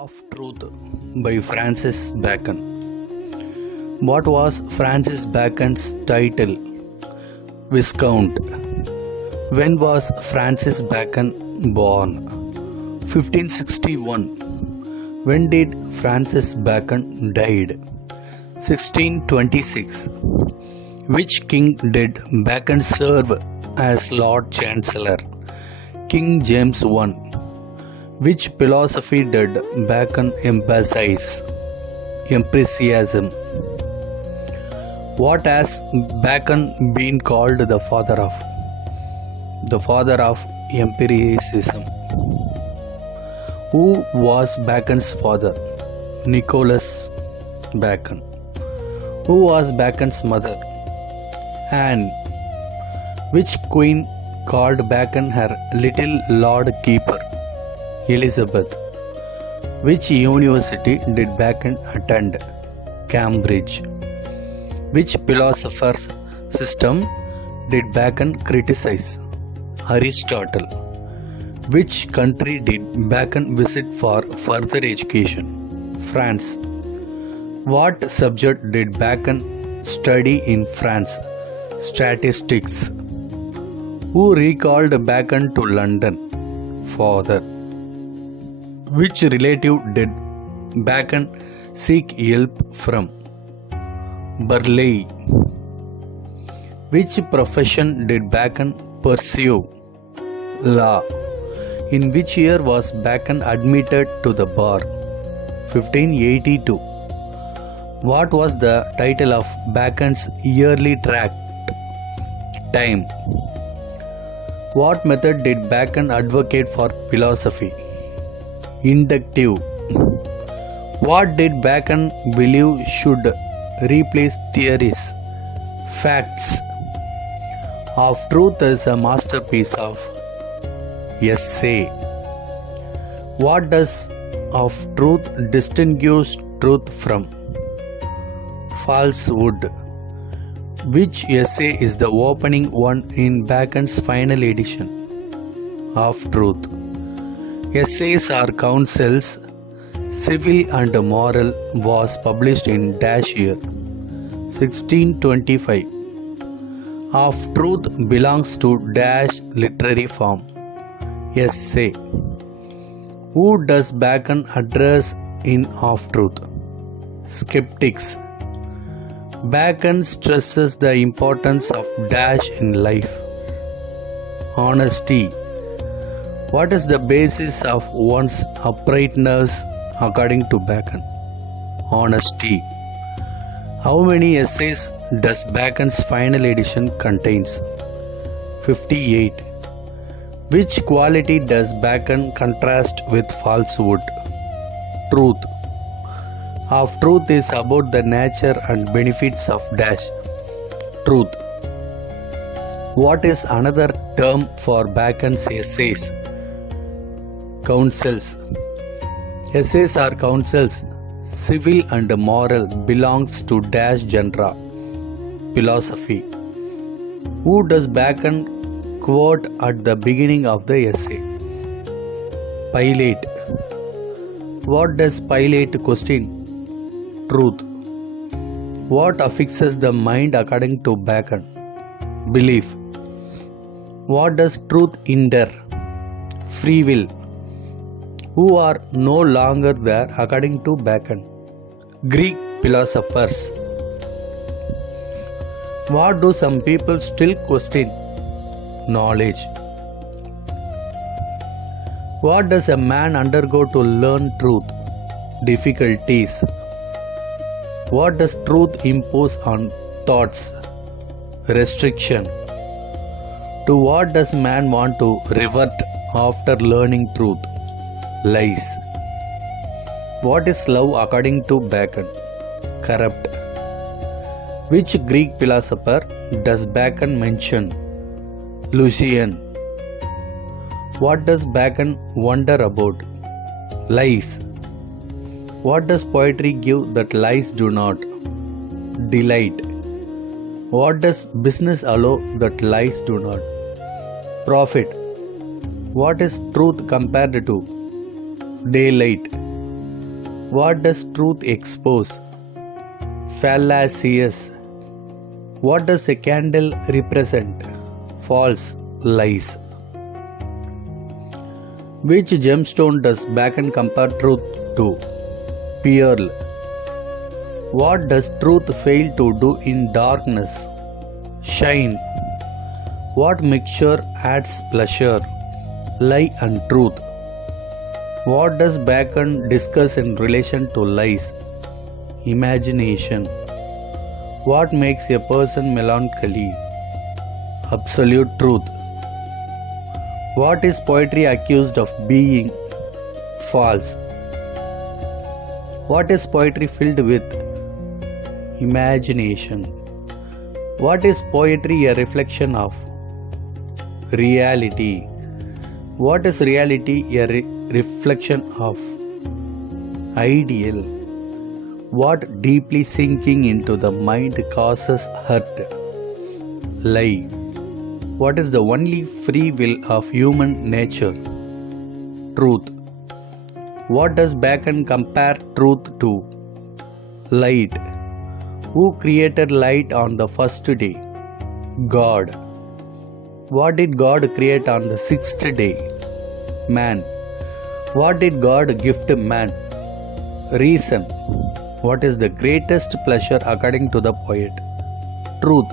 Of Truth by Francis Bacon. What was Francis Bacon's title? Viscount. When was Francis Bacon born? 1561. When did Francis Bacon died? 1626. Which king did Bacon serve as Lord Chancellor? King James I. Which philosophy did Bacon emphasize? Empiricism. What has Bacon been called the father of? The father of empiricism. Who was Bacon's father? Nicholas Bacon. Who was Bacon's mother? Anne. Which queen called Bacon her little Lord Keeper? Elizabeth. Which university did Bacon attend? Cambridge. Which philosopher's system did Bacon criticize? Aristotle. Which country did Bacon visit for further education? France. What subject did Bacon study in France? Statistics. Who recalled Bacon to London? Father. Which relative did Bacon seek help from? Burleigh. Which profession did Bacon pursue? Law. In which year was Bacon admitted to the bar? 1582. What was the title of Bacon's yearly tract? Time. What method did Bacon advocate for philosophy? Inductive. What did Bacon believe should replace theories? Facts. Of Truth is a masterpiece of essay. What does Of Truth distinguish truth from falsehood? Which essay is the opening one in Bacon's final edition? Of Truth. Essays or Counsels, Civil and Moral was published in dash year 1625. Of Truth belongs to dash literary form. Essay. Who does Bacon address in Of Truth? Skeptics. Bacon stresses the importance of dash in life. Honesty. What is the basis of one's uprightness according to Bacon? Honesty. How many essays does Bacon's final edition contains? 58. Which quality does Bacon contrast with falsehood? Truth. Of Truth is about the nature and benefits of dash. Truth. What is another term for Bacon's essays? Counsels. Essays or counsels, civil and moral, belongs to dash genre. Philosophy. Who does Bacon quote at the beginning of the essay? Pilate. What does Pilate question? Truth. What affixes the mind according to Bacon? Belief. What does truth hinder? Free will. Who are no longer there according to Bacon? Greek philosophers. What do some people still question? Knowledge. What does a man undergo to learn truth? Difficulties. What does truth impose on thoughts? Restriction. To what does man want to revert after learning truth? Lies. What is love according to Bacon? Corrupt. Which Greek philosopher does Bacon mention? Lucian. What does Bacon wonder about? Lies. What does poetry give that lies do not? Delight. What does business allow that lies do not? Profit. What is truth compared to? Daylight. What does truth expose? Fallacious. What does a candle represent? False lies. Which gemstone does Bacon compare truth to? Pearl. What does truth fail to do in darkness? Shine. What mixture adds pleasure? Lie and truth. What does Bacon discuss in relation to lies? Imagination. What makes a person melancholy? Absolute truth. What is poetry accused of being? False. What is poetry filled with? Imagination. What is poetry a reflection of? Reality. What is reality a reflection of? Ideal. What deeply sinking into the mind causes hurt? Lie. What is the only free will of human nature? Truth. What does Bacon compare truth to? Light. Who created light on the first day? God. What did God create on the sixth day? Man. What did God gift man? Reason. What is the greatest pleasure according to the poet? Truth.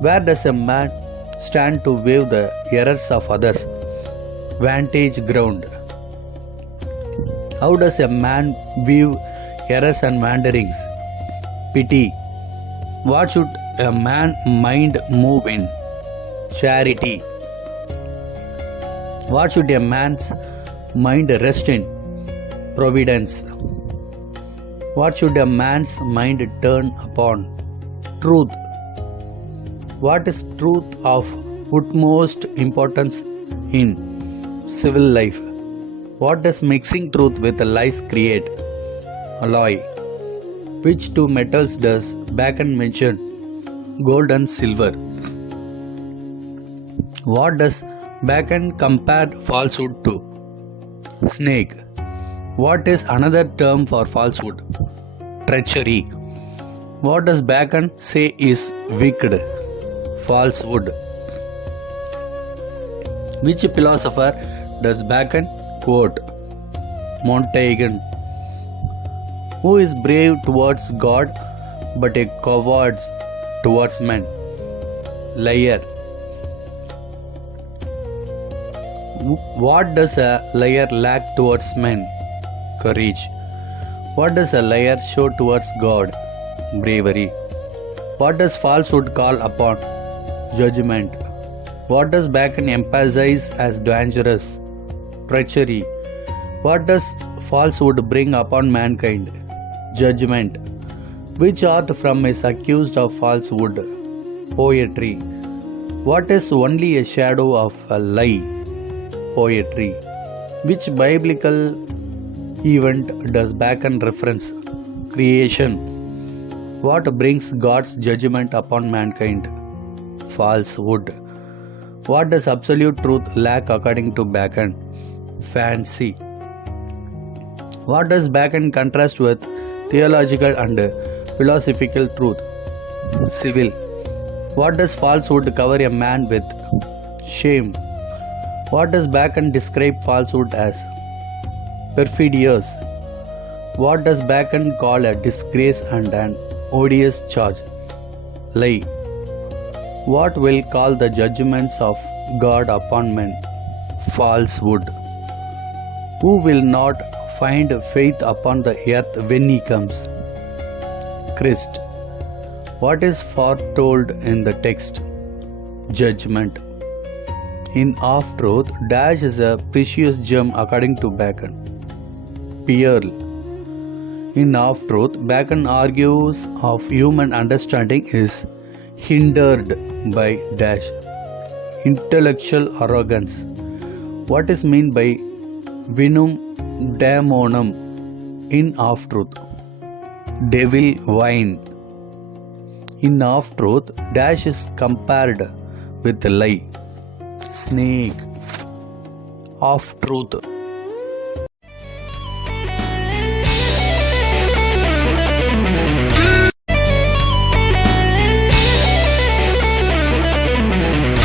Where does a man stand to waive the errors of others? Vantage ground. How does a man view errors and wanderings? Pity. What should a man's mind move in? Charity. What should a man's mind rest in? Providence. What should a man's mind turn upon? Truth. What is truth of utmost importance in civil life? What does mixing truth with lies create? Alloy. Which two metals does Bacon mention? Gold and silver. What does Bacon compare falsehood to? Snake. What is another term for falsehood? Treachery. What does Bacon say is wicked? Falsehood. Which philosopher does Bacon quote? Montaigne. Who is brave towards God but a coward towards men? Liar. What does a liar lack towards men? Courage. What does a liar show towards God? Bravery. What does falsehood call upon? Judgment. What does Bacon emphasize as dangerous? Treachery. What does falsehood bring upon mankind? Judgment. Which art form is accused of falsehood? Poetry. What is only a shadow of a lie? Poetry. Which biblical event does Bacon reference? Creation. What brings God's judgment upon mankind? Falsehood. What does absolute truth lack according to Bacon? Fancy. What does Bacon contrast with theological and philosophical truth? Civil. What does falsehood cover a man with? Shame. What does Bacon describe falsehood as? Perfidious. What does Bacon call a disgrace and an odious charge? Lie. What will call the judgments of God upon men? Falsehood. Who will not find faith upon the earth when he comes? Christ. What is foretold in the text? Judgment. In half-truth, dash is a precious gem according to Bacon. Pearl. In half-truth, Bacon argues of human understanding is hindered by dash. Intellectual arrogance. What is meant by vinum daemonum in half-truth? Devil wine. In half-truth, dash is compared with lie. Snake. Half-truth.